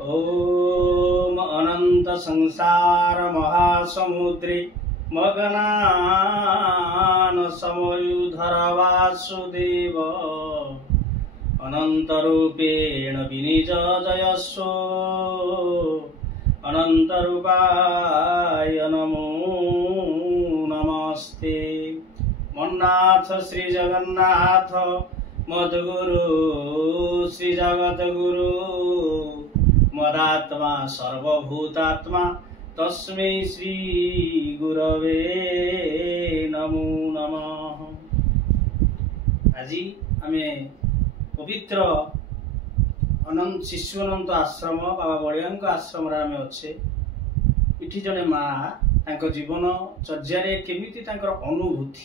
ओम अनंत संसार महासमुद्रे मगनान समयुधर वासुदेव अनंत रूपेण विनिज जयस्व अनंत रूपाय नमो नमस्ते। मन्नाथ श्री जगन्नाथ मद्गुरु श्री जगत गुरु मदात्मा सर्वभूतात्मा तस्मै श्री गुरवे नमो नमः। आज आमे पवित्र अनंत शिशु अनंत आश्रम बाबा बड़िया आश्रम आमे अच्छे। इठी जने माँ तांको जीवन चर्यारे केमिति तांकर अनुभूति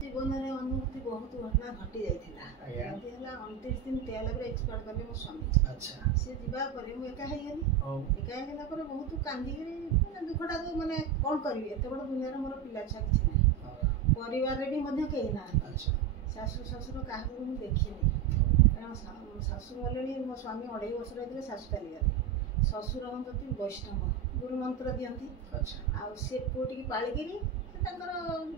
जीवन रे अनुभूति बहुत घटना घटी जाइथिला। आया 29 दिन तेल रे एक्सपायर करले मो स्वामी। अच्छा से जीवा परे मु एका हे गेली। एका हेला परे बहुत कांदी रे दुखटा तो माने कोन करबी एते बड़ दुनिया रे मोर पिला छा किछ नै। परिवार रे भी मध्ये केही ना। अच्छा सासु ससुर काहू मु देखिनी। कारण सासु मलेनी मो स्वामी 2.5 वर्ष रहितले सासु चाली गले। ससुर हंतती वैष्णव गुरु मंत्र दियंती। अच्छा आ से कोटी की पाळी गिरी तांकर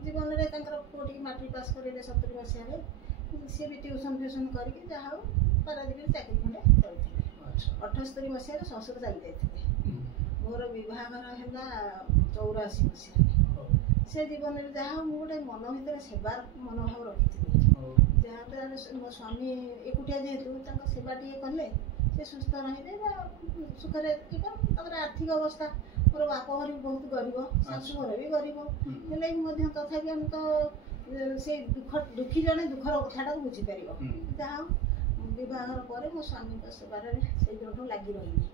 जीवन रे तांकर कोटी की मैट्रिक पास करेले 70 वर्ष रे से भी ट्यूशन फ्यूशन करके जहा पारादीप चाकरी खंडे करथिले। अच्छा 78 वर्ष रे ससुर चाली जायथिले। मोर विवाहर हैला 84 वर्ष से जीवन रे जहा मु गोटे मन भीतर सेवार मनोभाव रखिथिले। जहा मो स्वामी एकुटिया जेहेतु तांका सेवा टिए कले से सुस्थ रहिबे बा सुखरे जीवन तबर आर्थिक अवस्था मोर बाप घर बहुत गरीब सासु घर भी गरीब हेले मध्य तथापि हम तो से दुखी जने दुखर कथाटा बुझी पारिबो। जहा विवाहर परे मो स्वामी सेवा रे से जोठो लागि रहिनी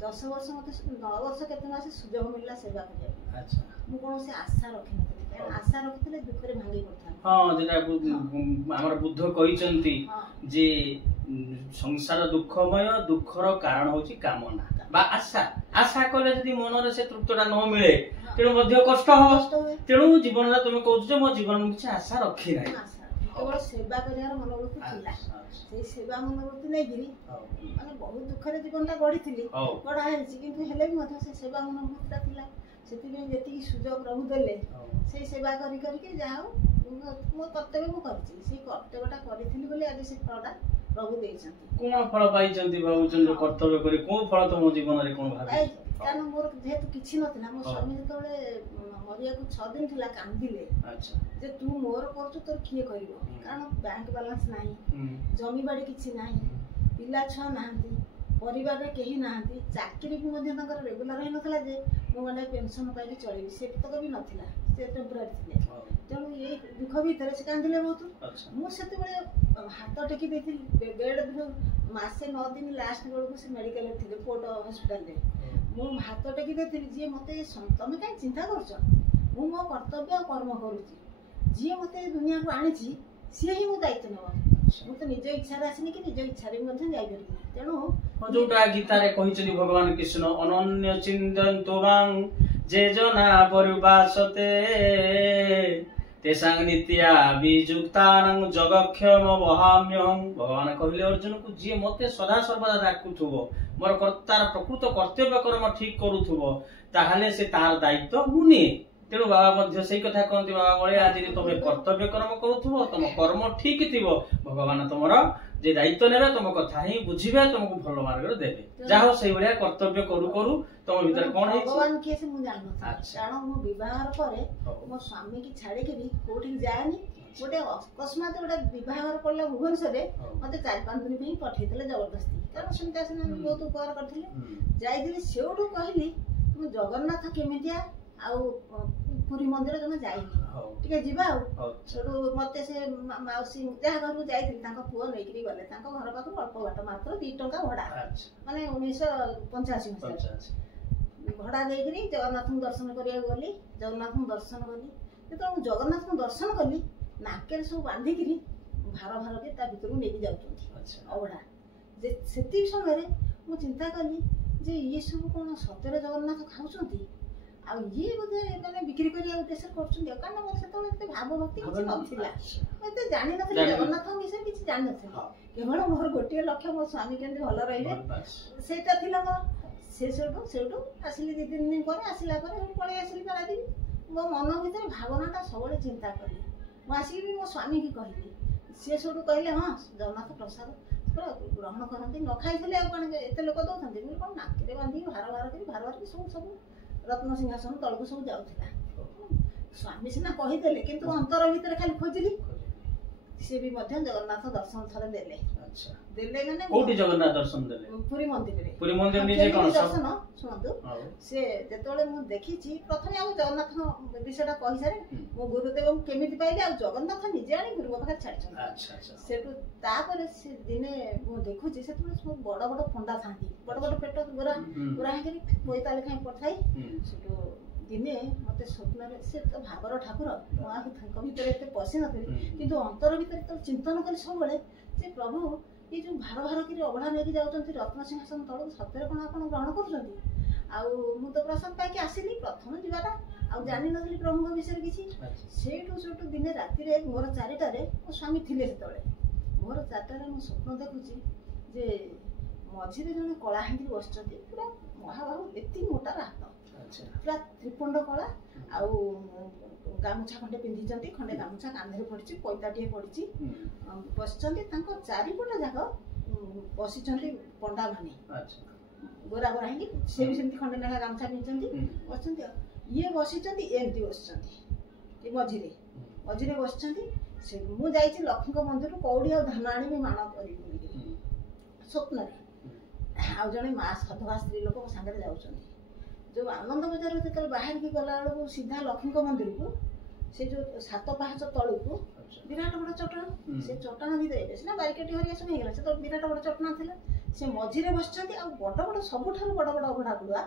10 वर्ष मते 9 वर्ष केते मास सुजोग मिलला सेवा करिया। अच्छा मु कोन से आशा रखिनथि कारण आशा रखितले दुखरे भांगी पड़ता। हां जेटा हमर बुद्ध कहिचंती जे संसार दुखमय दुखर कारण होची कामना बा आशा। आशा कले जदि मन रे से तृप्तता न मिले तेणु मध्य कष्ट हो। तेणु जीवन रे तुम कहू जे मो जीवन में किछ आशा रखी नै केवल सेवा करियार मनोवृत्ति थिला। से सेवा मनोवृत्ति नै गिरी माने बहुत दुखरे जीवनटा गढिथिली बडा हेछि किंतु हेले भी मध्य से सेवा मनोवृत्तिटा थिला। सेति में जेति सुजोग प्रभु देले से सेवा करी करी के जाओ मो कर्तव्य मु करछि। से कर्तव्यटा करिथिली बोले आज से फलटा प्रभु देइछंती। कोन फल पाइछंती बाबूचंद जो कर्तव्य करी कोन फल तो मो जीवन रे कोन भाबी कारण मोर जेहेतु किछि नथिला मो स्वामी जतोले मरिया को 6 दिन थिला कांदिले। अच्छा जे तू मोर करछु तोर किए करिवो कारण बैंक बैलेंस नाही जमी बाडी किछि नाही पिला छ नाहंती परिवार रे केही नाहंती चाकरी भी मध्ये तंकर रेगुलर हे नथला जे मो गने पेंशन पाइके चलेबी से तक भी नथिला से टेम्पररी थिले। तेणु ये दुख भीतर से कांदिले बहुत। मु सेते बळे हाथ टेकी देथि बेड मासे 9 दिन लास्ट बेलू से मेडिकल थे पोर्ट हॉस्पिटल रे मु हाथ टेकी देथि जे मते तमे काई चिंता करछ मु मो कर्तव्य कर्म करूची जे मते दुनिया को आनिची से ही मो दायित्व नवा। मु तो निज इच्छा रे आसिनी कि निज इच्छा रे मध्ये जाई परबी। तेणु जोटा गीता रे कहिचनी भगवान कृष्ण अनन्य चिन्तयन्तो मां जे जना परिभाषते तेसांग नित्या विजुक्तानं जगक्षम वहाम्यहं। भगवान कहले अर्जुन को जे मते सदा सर्वदा डाकुथुबो मोर कर्तार प्रकृत कर्तव्य कर्म ठीक करूथुबो ताहाले से तार दायित्व मुनि। तेणु बाबा मध्य सही कथा कहती बाबा बळे आज तुम कर्तव्य कर्म करूथुबो तुम कर्म ठीक थिबो भगवान तुमर जे दायित्व नेबे तुम कथा ही बुझिबे तुमको भल मार्ग रे देबे। जाहो सही बळिया कर्तव्य करू करू तुम भीतर कोन है भगवान के से मु जाननो। कारण मो विवाहर परे मो स्वामी की छाडी के भी कोठी जायनी गोटे अकस्मात गोटे विवाहर पड़ला भुवनेश्वर रे मते 4-5 दिन भी पठेतले जबरदस्ती कारण सुनता सुन बहुत उपकार करथिले जाइदिले सेउडू कहली मु जगन्नाथ केमितिया आउ पुरी मंदिर जमे जाइनी ठीक है जीवा सेडू मते से माउसी जहा घर को जाइथिल तांको पुओ लेकरी गले तांको घर पाखु अल्प बाट मात्र 2 टका भडा माने 1985 भडा देकरी जगन्नाथ दर्शन करिया गली जगन्नाथ दर्शन कली तो जगन्नाथ दर्शन कली नाकेर सब बांधी करी भार भार के ता भीतर नेकी जाउछंती अवडा जे सेति समय रे मु चिंता कली जे ये सब कोन सतरे जगन्नाथ खाउछंती ଆଉ ଇଏ ବୋଧେ ମାନେ ବିକ୍ରି କରିବା ଉଦ୍ଦେଶ୍ୟରେ କରୁଛନ୍ତି କାରଣ ମୋର ସେତେବେଳେ ଏତେ ଭାବ ଭକ୍ତି କିଛି ନଥିଲା ମୁଁ ଏତେ ଜାଣିନଥିଲି ଜଗନ୍ନାଥଙ୍କ ବିଷୟରେ କିଛି ଜାଣିନଥିଲି କେବଳ ମୋର ଗୋଟିଏ ଲକ୍ଷ୍ୟ ମୋ ସ୍ୱାମୀ କେମିତି ଭଲ ରହିବେ ସେଇଟା ଥିଲା ମୋର ସେ ସେଇଠୁ ଆସିଲି 2-3 ଦିନ ପରେ ଆସିଲା ପରେ ପଳେଇ ଆସିଲି ପାରାଦୀପ ମୋ ମନ ଭିତରେ ଭାବନାଟା ସବୁବେଳେ ଚିନ୍ତା କଲି ମୁଁ ଆସିକି ବି ମୋ ସ୍ୱାମୀକି କହିଲି ସିଏ ସେଇଠୁ କହିଲେ ହଁ ଜଗନ୍ନାଥ ପ୍ରସାଦ ଗ୍ରହଣ କରନ୍ତି ନ ଖାଇଥିଲେ ଆଉ କ'ଣ ଏତେ ଲୋକ ଦଉଛନ୍ତି ମୁଁ କ'ଣ ନାକିରେ ବାନ୍ଧିକି ଭାର କରି ସବୁ ରତ୍ନ ସିଂହାସନ ତଳକୁ ସବୁ ଯାଉଥିଲା ସ୍ୱାମୀ ସିନା କହିଦେଲେ କିନ୍ତୁ ଅନ୍ତର ଭିତରେ ଖାଲି ଖୋଜିଲି ସିଏ ବି ମଧ୍ୟ ଜଗନ୍ନାଥ ଦର୍ଶନ ଥରେ ଦେଲେ ଦେଲେ ମାନେ କୋଉଠି ଜଗନ୍ନାଥ ଦର୍ଶନ ଦେଲେ ପୁରୀ ମନ୍ଦିରରେ ପୁରୀ ମନ୍ଦିର ନିଜେ କ'ଣ ଦର୍ଶନ ଶୁଣନ୍ତୁ ସେ ଯେତେବେଳେ ମୁଁ ଦେଖିଛି ପ୍ରଥମେ ଆଉ ଜଗନ୍ନାଥଙ୍କ ବିଷୟଟା କହିସାରେ ମୋ ଗୁରୁଦେବଙ୍କୁ କେମିତି ପାଇଲି ଆଉ ଜଗନ୍ନାଥ ନିଜେ ଆଣି ଗୁରୁଙ୍କ ପାଖରେ ଛାଡ଼ିଛନ୍ତି ସେଠୁ ତାପରେ ସେ ଦିନେ ମୁଁ ଦେଖୁଛି ସେତେବେଳେ ସବୁ ବଡ଼ ବଡ଼ ପଣ୍ଡା ଥାନ୍ତି ବଡ଼ ପେଟ ଗୋରା ହେଇକରି ବୋଇତାଳି ଖାଇ ପଡ଼ିଥାଏ ସେଠୁ ଦିନେ ମତେ ସ୍ୱପ୍ନରେ ସେ ତ ଭାବର ଠାକୁର ମୁଁ ଆଉ ତାଙ୍କ ଭିତରେ ଏତେ ପଶିନଥିଲି କିନ୍ତୁ ଅନ୍ତର ଭିତରେ ତ ଚିନ୍ତନ କଲି ସବୁବେଳେ ଯେ ପ୍ରଭୁ ଏ ଯୋଉ ଭାର କରି ଅବଢ଼ା ନେଇକି ଯାଉଛନ୍ତି ରତ୍ନ ସିଂହାସନ ତଳକୁ ସତରେ କ'ଣ ଆପଣ ଗ୍ରହଣ କରୁଛନ୍ତି ଆଉ ମୁଁ ତ ପ୍ରସାଦ ପାଇକି ଆସିଲି ପ୍ରଥମ ଯିବାଟା ଆଉ ଜାଣିନଥିଲି ପ୍ରଭୁଙ୍କ ବିଷୟରେ କିଛି ସେଇଠୁ ଦିନେ ରାତିରେ ମୋର 4ଟାରେ ମୋ ସ୍ୱାମୀ ଥିଲେ ସେତେବେଳେ ମୋର 4ଟାରେ ମୁଁ ସ୍ୱପ୍ନ ଦେଖୁଛି ଯେ ମଝିରେ ଜଣେ କଳାହାଣ୍ଡି ବସିଛନ୍ତି ପୁରା ମହାବାହୁ ଏତିକି ମୋଟାର ହାତ ପୁରା ତ୍ରିପଣ୍ଡ କଳା ଆଉ ଗାମୁଛା ଖଣ୍ଡେ ପିନ୍ଧିଛନ୍ତି ଖଣ୍ଡେ ଗାମୁଛା କାନ୍ଧରେ ପଡ଼ିଛି ପଇତାଟିଏ ପଡ଼ିଛି ବସିଛନ୍ତି ତାଙ୍କ 4 ପଟ ଯାକ ବସିଛନ୍ତି ପଣ୍ଡାମାନେ ଗୋରା ହେଇକି ସେ ବି ସେମିତି ଖଣ୍ଡେ ଲେଖା ଗାମୁଛା ପିନ୍ଧିଛନ୍ତି ବସିଛନ୍ତି ଆଉ ଇଏ ବସିଛନ୍ତି ଏମିତି ବସିଛନ୍ତି ମଝିରେ ବସିଛନ୍ତି ସେ ମୁଁ ଯାଇଛି ଲକ୍ଷ୍ମୀଙ୍କ ମନ୍ଦିରରୁ କଉଡ଼ି ଆଉ ଧାନ ଆଣିବି ମାଣ କରିବି ସ୍ୱପ୍ନରେ ଆଉ ଜଣେ ମା ସଧବା ସ୍ତ୍ରୀ ଲୋକ ମୋ ସାଙ୍ଗରେ ଯାଉଛନ୍ତି ଯୋଉ ଆନନ୍ଦ ବଜାରରୁ ଯେତେବେଳେ ବାହାରିକି ଗଲା ବେଳକୁ ସିଧା ଲକ୍ଷ୍ମୀଙ୍କ ମନ୍ଦିରକୁ ସେ ଯୋଉ 7 ପାହାଚ ତଳକୁ ବିରାଟ ବଡ଼ ଚଟାଣ ସେ ଚଟାଣ ଭିତରେ ଏବେ ସିନା ବାରିକେଟି ହରିଆ ସବୁ ହେଇଗଲା ସେ ତ ବିରାଟ ବଡ଼ ଚଟାଣ ଥିଲା ସେ ମଝିରେ ବସିଛନ୍ତି ଆଉ ବଡ଼ ସବୁଠାରୁ ବଡ଼ ଅବଢ଼ା କୁଡ଼ୁଆ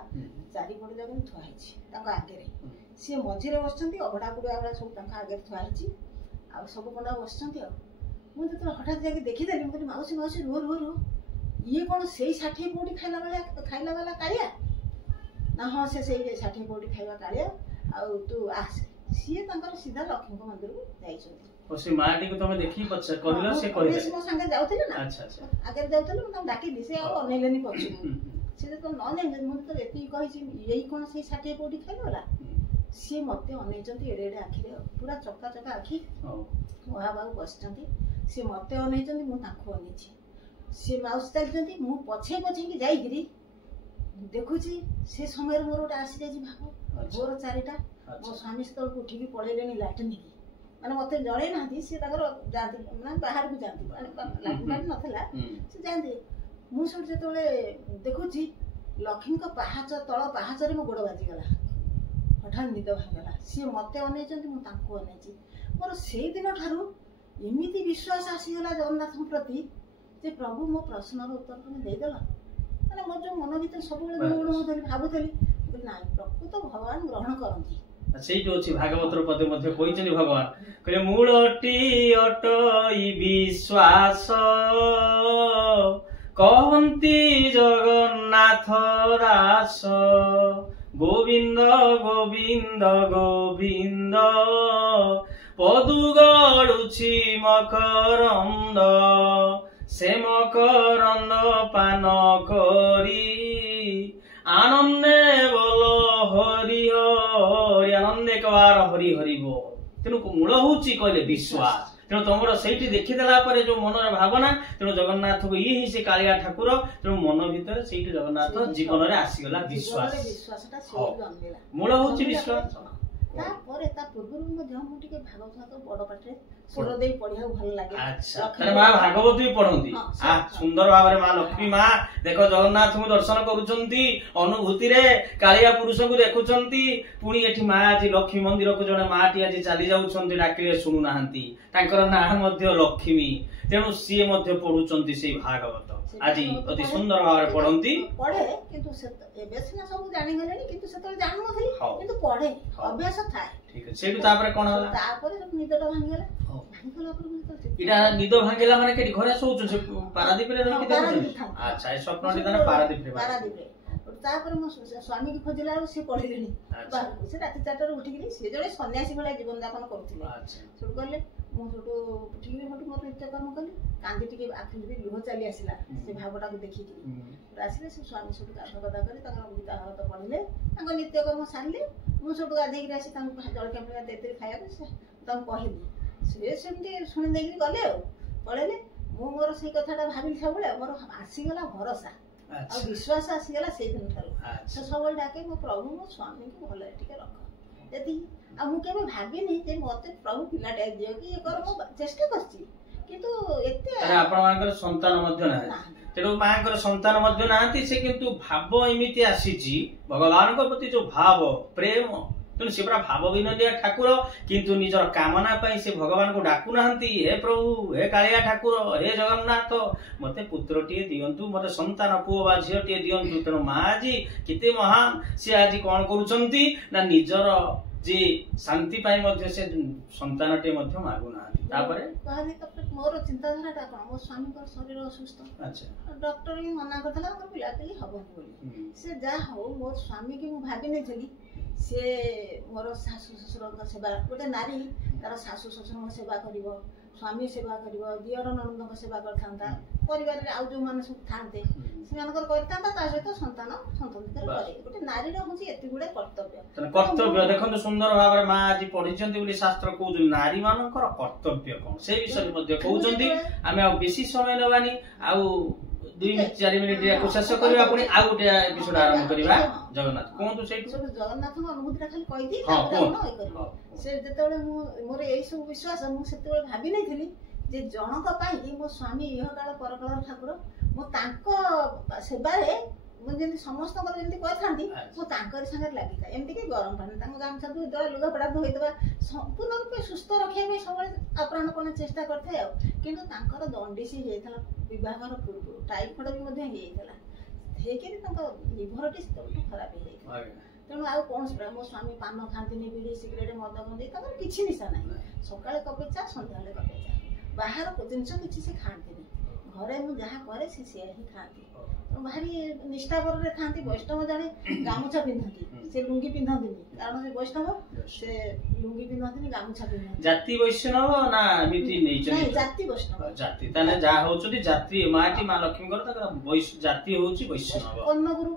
4 ପଟ ଯାକ ଥୁଆ ହେଇଛି ତାଙ୍କ ଆଗରେ ସିଏ ମଝିରେ ବସିଛନ୍ତି ଅବଢ଼ା କୁଡ଼ୁଆ ଗୁଡ଼ା ସବୁ ତାଙ୍କ ଆଗରେ ଥୁଆ ହେଇଛି ଆଉ ସବୁ ପଣ୍ଡା ବସିଛନ୍ତି ଆଉ ମୁଁ ଯେତେବେଳେ ହଠାତ୍ ଯାଇକି ଦେଖିଦେଲି ମୁଁ କହିଲି ମାଉସୀ ରୁହ ଇଏ କ'ଣ ସେଇ 60 ପଉଟି ଖାଇଲା ବାଲା କାଳିଆ ନା ହଁ ସେ ସେଇ 60 ପଉଟି ଖାଇବା କାଳିଆ ଆଉ ତୁ ଆସ ସିଏ ତାଙ୍କର ସିଧା ଲକ୍ଷ୍ମୀଙ୍କ ମନ୍ଦିରକୁ ଯାଇଛନ୍ତି ସେ ମାଟିକୁ ତମେ ଦେଖିକି କହିଲ ସେ କହିଲେ ମୋ ସାଙ୍ଗେ ଯାଉଥିଲେ ନା ଆଗରେ ଯାଉଥିଲେ ମୁଁ ତାଙ୍କୁ ଡାକିଲି ସେ ଆଉ ଅନେଇଲେନି ପଛକୁ ସେ ଯେତେବେଳେ ନ ଅନେଇଲେ ମୁଁ ଯେତେବେଳେ ଏତିକି କହିଛି ଏଇ କ'ଣ ସେଇ 60 ପଉଟି ଖାଇଗଲା ସିଏ ମତେ ଅନେଇଛନ୍ତି ଏଡ଼େ ଆଖିରେ ପୁରା ଚକା ଆଖି ମହାବାବୁ ବସିଛନ୍ତି ସିଏ ମତେ ଅନେଇଛନ୍ତି ମୁଁ ତାଙ୍କୁ ଅନେଇଛି ସିଏ ମାଉସୀ ଚାଲିଛନ୍ତି ମୁଁ ପଛେଇକି ଯାଇକିରି ଦେଖୁଛି ସେ ସମୟରେ ମୋର ଗୋଟେ ଆସିଯାଇଛି ଭାବ ଭୋର 4ଟା ମୋ ସ୍ୱାମୀ ସେତେବେଳକୁ ଉଠିକି ପଳେଇଲେଣି ଲାଟ୍ରିନ୍କି ମାନେ ମତେ ଜଣେଇ ନାହାନ୍ତି ସେ ତାଙ୍କର ଯାଆନ୍ତି ମାନେ ବାହାରକୁ ଯାଆନ୍ତି ଲାଟ୍ରିନ୍ ନଥିଲା ସେ ଯାଆନ୍ତି ମୁଁ ସେଠୁ ଯେତେବେଳେ ଦେଖୁଛି ଲକ୍ଷ୍ମୀଙ୍କ ତଳ ପାହାଚରେ ମୋ ଗୋଡ଼ ବାଜିଗଲା ହଠାତ୍ ନିଦ ଭାଙ୍ଗିଗଲା ସିଏ ମତେ ଅନେଇଛନ୍ତି ମୁଁ ତାଙ୍କୁ ଅନେଇଛି ମୋର ସେଇଦିନ ଠାରୁ ଏମିତି ବିଶ୍ୱାସ ଆସିଗଲା ଜଗନ୍ନାଥଙ୍କ ପ୍ରତି ଯେ ପ୍ରଭୁ ମୋ ପ୍ରଶ୍ନର ଉତ୍ତର ତମେ ଦେଇଦେଲ ମାନେ ମୋର ଯୋଉ ମନ ଭିତରେ ସବୁବେଳେ ହଉଥିଲି ଭାବୁଥିଲି ନାଇଁ ପ୍ରକୃତ ଭଗବାନ ଗ୍ରହଣ କରନ୍ତି ସେଇଠୁ ଅଛି ଭାଗବତର ପଦେ ମଧ୍ୟ କହିଛନ୍ତି ଭଗବାନ କହିଲେ ମୂଳଟି ଅଟଇ ବିଶ୍ୱାସ କହନ୍ତି ଜଗନ୍ନାଥ ରାସ ଗୋବିନ୍ଦ ଗୋବିନ୍ଦ ଗୋବିନ୍ଦ ପଦୁ ଗଡୁଛି ମକରନ୍ଦ ସେ ମକରନ୍ଦ ପାନ କରି ଆନନ୍ଦେ ବୋଲ ହରି ହରି ଆନନ୍ଦେ ଏକବାର ହରି ହରି ବୋଲ ତେଣୁ ମୂଳ ହଉଛି କହିଲେ ବିଶ୍ୱାସ ତେଣୁ ତମର ସେଇଠି ଦେଖିଦେଲା ପରେ ଯୋଉ ମନର ଭାବନା ତେଣୁ ଜଗନ୍ନାଥକୁ ଇଏ ହିଁ ସେ କାଳିଆ ଠାକୁର ତେଣୁ ମନ ଭିତରେ ସେଇଠି ଜଗନ୍ନାଥ ଜୀବନରେ ଆସିଗଲା ବିଶ୍ୱାସ ମୂଳ ହଉଛି ବିଶ୍ୱାସ ତାପରେ ତା ପୂର୍ବରୁ ମଧ୍ୟ ମୁଁ ଟିକେ ଭାଗବତ ବଡ ପାଟିରେ ସ୍ୱର ଦେଇ ପଢିବାକୁ ଭଲ ଲାଗେ ମା ଭାଗବତ ବି ପଢନ୍ତି ସୁନ୍ଦର ଭାବରେ ମା ଲକ୍ଷ୍ମୀ ମା ଦେଖ ଜଗନ୍ନାଥଙ୍କୁ ଦର୍ଶନ କରୁଛନ୍ତି ଅନୁଭୂତିରେ କାଳିଆ ପୁରୁଷକୁ ଦେଖୁଛନ୍ତି ପୁଣି ଏଠି ମା ଆଜି ଲକ୍ଷ୍ମୀ ମନ୍ଦିରକୁ ଜଣେ ମାଟି ଆଜି ଚାଲି ଯାଉଛନ୍ତି ଡାକିଲେ ଶୁଣୁନାହାନ୍ତି ତାଙ୍କର ନାଁ ମଧ୍ୟ ଲକ୍ଷ୍ମୀ ତେଣୁ ସିଏ ମଧ୍ୟ ପଢୁଛନ୍ତି ସେଇ ଭାଗବତ ଆଜି ଅତି ସୁନ୍ଦର ଭାବରେ ପଢନ୍ତି ପଢେ କିନ୍ତୁ ଏବେ ସିନା ସବୁ ଜାଣିଗଲେଣି କିନ୍ତୁ ସେତେବେଳେ ଜାଣୁନଥିଲି କିନ୍ତୁ ପଢେ ଅଭ୍ୟାସ ଥାଏ ଠିକ ଅଛି ସେଇଠୁ ତାପରେ କଣ ହେଲା ତାପରେ ନିଦଟା ଭାଙ୍ଗିଗଲା ଏଟା ନିଦ ଭାଙ୍ଗିଲା ମାନେ କେଠି ଘରେ ଶୋଉଛୁ ସେ ପାରାଦୀପରେ ରହିକି ଦେଖୁଛନ୍ତି ଆଚ୍ଛା ଏ ସ୍ୱପ୍ନଟି ତାର ପାରାଦୀପରେ तापर मो स्वामी की खोजला बेलू सी पढ़िलेनी बाहर से रात 4 रे उठिकरी से जड़े सन्यासी भाई जीवन यापन करथिले सेठू कहले मो सेठू उठिकरी सेठू मोर नित्य कर्म कली कांदी टिके आखि भी लुह चली आसिला से भावटा को देखिकरी आसिले से स्वामी सेठू गाधा बदा करी ताकर गीता भागवत पढ़िले तांको नित्य कर्म सारले मो सेठू गाधेई आसी तांको जलखिया फलखिया देते खाया से तांको कहली से सेमती सुनि देकी गले पळेले मो मोर से कथाटा भाबिल सबले मोर आसीगला भरोसा आ विश्वास आसीगला से दिन ठारू से सबले डाके मो प्रभु मो स्वामी को भले टिके रख यदि आ मु केबे भाबिनी जे मते प्रभु पिलाटा दियो कि कर मो चेष्टा करछि किंतु एते अरे आपण मानकर संतान मध्य ना तेरो मांकर संतान मध्य नांती से किंतु भाव एमिति आसीची भगवान को प्रति जो भाव प्रेम तो से पूरा भाव विनोदिया ठाकुर किंतु निजर कामना पाई से भगवान को डाकू नांती हे प्रभु हे कालिया ठाकुर हे जगन्नाथ मते पुत्रटिए दियंतु मते संतान पुओ बा झियटिए दियंतु तेनो मां जी किते महान से आज कोन करूचंती ना निजर जे शांति पाई मध्य से संतानटे मध्य मागु नांती तापरे कहले तब मोर चिंताधाराटा कोन मो स्वामी को शरीर असुस्थ अच्छा डॉक्टर भी मना करथला हमर पिलातली हबन बोली से जा हो मोर स्वामी के मु भाबी नै थली से मोर सासु ससुर सेवा गोटे नारी तार सासु ससुर सेवा करिवो स्वामी सेवा करिवो दियर ननंद सेवा करथांता परिवार रे आउ जो माने सब थांते से मानकर करथांता ता सहित संतान संतति करे गोटे नारी रो होची एति गुडे कर्तव्य देखंतु सुंदर भाबरे मां आज पढिचंती बोली शास्त्र कहू नारी मानकर कर्तव्य कोन से विषय मध्ये कहउचंती आमे आ बेसी समय लेबानी आ 2-4 मिनिट या शेष करबा पुनी आ गोटे एपिसोड आरंभ करबा जगन्नाथ कोंतु से जगन्नाथ को अनुभूति खाली कहि दी हां से जेतेबेले मोर एई सब विश्वास मु सेतेबेले भाबी नै थली जे जनक पाई मो स्वामी इह काल परकाल ठाकुर मो तांको सेबारे मु जेंति समस्त को जेंति कहथांती मु तांकर संगे लागिता एमति के गरम पानी तांको गामछा धोइ दवा लुगा पड़ा धोइ दवा संपूर्ण रूपे सुस्थ रखे में सबले अपराण कोन चेष्टा करथे आ किंतु तांकर दंडिसी हेथला विवाहर पूर्व टाइफॉइड भी मध्ये हेथला हेके तांको लिभरटी खराब हे जाय तेणु आ कौन मो स्वामी पान खाती बीड़ी सिगरेट मद गंजी तक किसी निशा ना सकाଳେ कपे चा सन्ध्या कपे चा बाहर जिनस किसी से खाती घरे मुझे जहाँ करे सी ही खाती भारी निष्ठापर था वैष्णव जड़े गामुछा पिंधती से लुंगी पिंधती कारण से वैष्णव से लुंगी पिंधती गामुछा पिंधती जाति वैष्णव ना मिति नहीं जाति वैष्णव जाति ताने जा होचुदी जाति माटी मां लक्ष्मी कर तक जाति होची वैष्णव कर्ण गुरु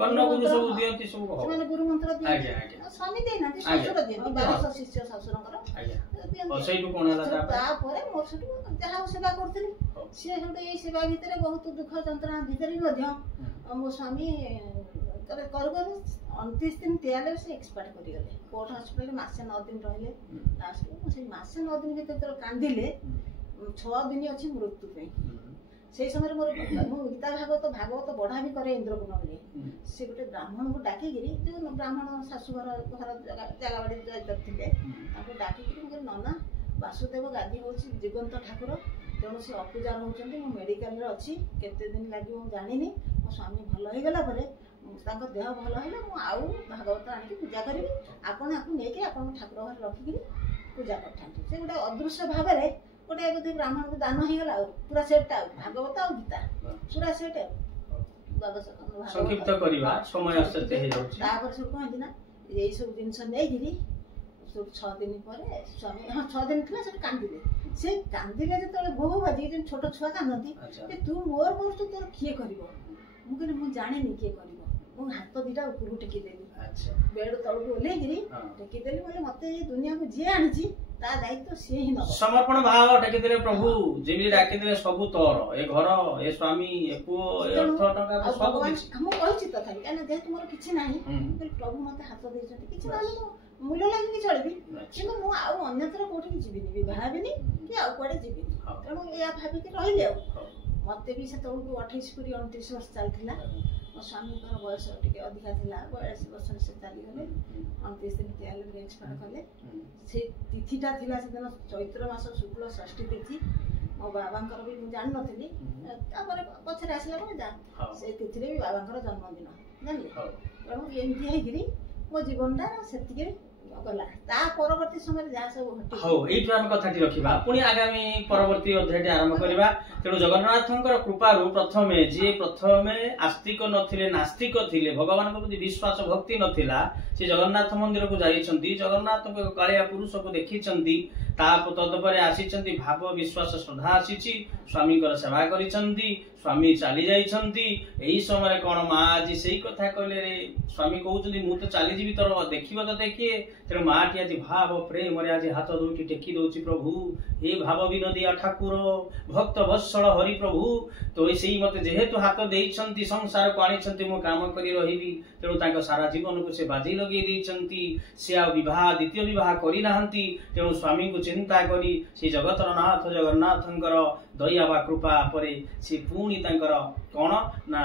कर्ण गुरु सब दियंती सब माने गुरु मंत्र दियंती आज्ञा आज्ञा स्वामी देनाती ससुर दियंती 1200 शिष्य ससुरंकर आज्ञा और सेटु कोन हला ता परे मोर सेटु जहा सेवा करथिली से हेतु ए सेवा भितरे बहुत दुख जंत्रणा भितरे मध्य मो स्वामी करे कर 29 दिन तेयाले से एक्सपायर करि गले कोर्ट हॉस्पिटल मासे 9 दिन रहले लास्ट में से मासे 9 दिन भीतर तो कांदिले 6 दिन अछि मृत्यु पे से समय मोर गीता भागवत बढ़ा भी करे इंद्रपुन में से गोटे ब्राह्मण को डाकी गिरी जो ब्राह्मण शाशु घर जगह बाड़ी जाइथिले ताको डाकी गिरी मोर नना वासुदेव गादी होची जीवंत ठाकुर तेणु से अपूजा रोचंती मो मेडिकल रे अछि केते दिन लागि मो जानिनी मो स्वामी भलो हे गला परे तांको देह भलो हेला मो आउ भागवत आनी पूजा करिवि आपण आकु नेके आपण ठाकुर घर रखि गिरी पूजा करथांती से गोटे अदृश्य भाव रे गोटे बुद्धि ब्राह्मण को दान हे गला पूरा सेट भागवत आ गीता पूरा सेट संक्षिप्त करिवा समय असते हे जाउची तापर सब कहंती ना एई सब जिंस नै गिरी 6 दिन पर स्वामी हाँ 6 दिन थी से कांदिले से कांदिले जो बहु बाजी जो छोट छुआ कांदती तू मोर कर तोर किए करिवो मु कहले मु जाने नि किए करिवो मु हाथ दीटा ऊपर टेकी देली अच्छा बेड तळ को ओले गिरी टेकी देली बोले मते ये दुनिया को जे आनिची ता दायित्व से ही न समर्पण भाव टेकी देले प्रभु जेमी राखी देले सब तोर ए घर ए स्वामी ए पु ए अर्थ टका सब किछि हम कहछि तथा काना जे तुमर किछि नाही प्रभु मते हाथ देछथि किछि नाही मूल्य लगे चलबी किंतु मु आउ अन्यत्र कोठी जीविनी विवाह बिनी कि आउ कोडे जीविनी तेणु या भाबी के रहिले आ मते भी से तळु 28 पुरी 29 वर्ष चलथिला मो स्वामी कर बयस टिके अधिका थिला 42 वर्ष से चली गले 29 दिन के आले रेंज पर कले से तिथिटा थिला से दिन चैत्र मास शुक्ल षष्ठी तिथि मो बाबांकर भी मु जान नथिली तापर पछरे आसला को जा से तिथि रे भी बाबांकर जन्मदिन जानली तेणु एमती हे गिरी मो जीवनटा सेतिके गला ता परवर्ती समय जहाँ सब घटी हौ एइठु हम कथाटी रखिबा पुणी आगामी परवर्ती अध्यायटी आरंभ करिबा। तेणु जगन्नाथंकर कृपारु प्रथमे जे प्रथमे आस्तिक नथिले नास्तिक थिले भगवान को प्रति विश्वास भक्ति नथिला से जगन्नाथ मंदिर को जाइछंती जगन्नाथ को कालिया पुरुष को देखिछंती ता तदपरे आसीछंती भाव विश्वास श्रद्धा आसीछि स्वामी कर सेवा करिछंती स्वामी चली जाइछंती एही समय कोन मां आज सेही कथा कहले रे स्वामी कहउछंती मु तो चली जीवी तोर देखिबो तो देखिए तेरे माटी आज भाव प्रेम रे आज हाथ दुटी टेकी दोछि प्रभु हे भाव विनोदी ठाकुर भक्त वत्सल हरि प्रभु तो सेही मते जेहेतु हाथ देइछंती संसार को आनिछंती मु काम करी रहिबी तेणु तांको सारा जीवन को से बाजी लगे देइछंती से आ विवाह द्वितीय विवाह करी नाहंती तेणु स्वामी को चिंता करी से जगतर नाथ जगन्नाथंकर दया बा कृपा परे से पुणी तांकर कोन ना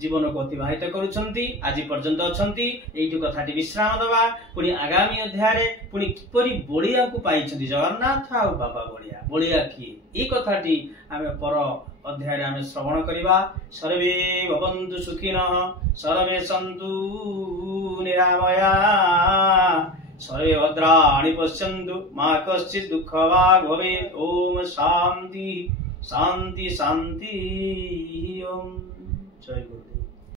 जीवन को अतिबाहित करुछंती आज पर्यंत अछंती एइठु कथाटी विश्राम दबा पुणी आगामी अध्याय रे पुणी किपरि बलिया को पाइछंती जगन्नाथ आ बाबा बलिया किए ए कथाटी आमे पर अध्याय रे आमे श्रवण करिबा। सर्वे भवन्तु सुखिनः सर्वे सन्तु निरामया सर्वे भद्राणि पश्यन्तु मा कश्चित् दुःखभाग् भवेत्। ओम शांति शांति शांति। ओम जय गुरु।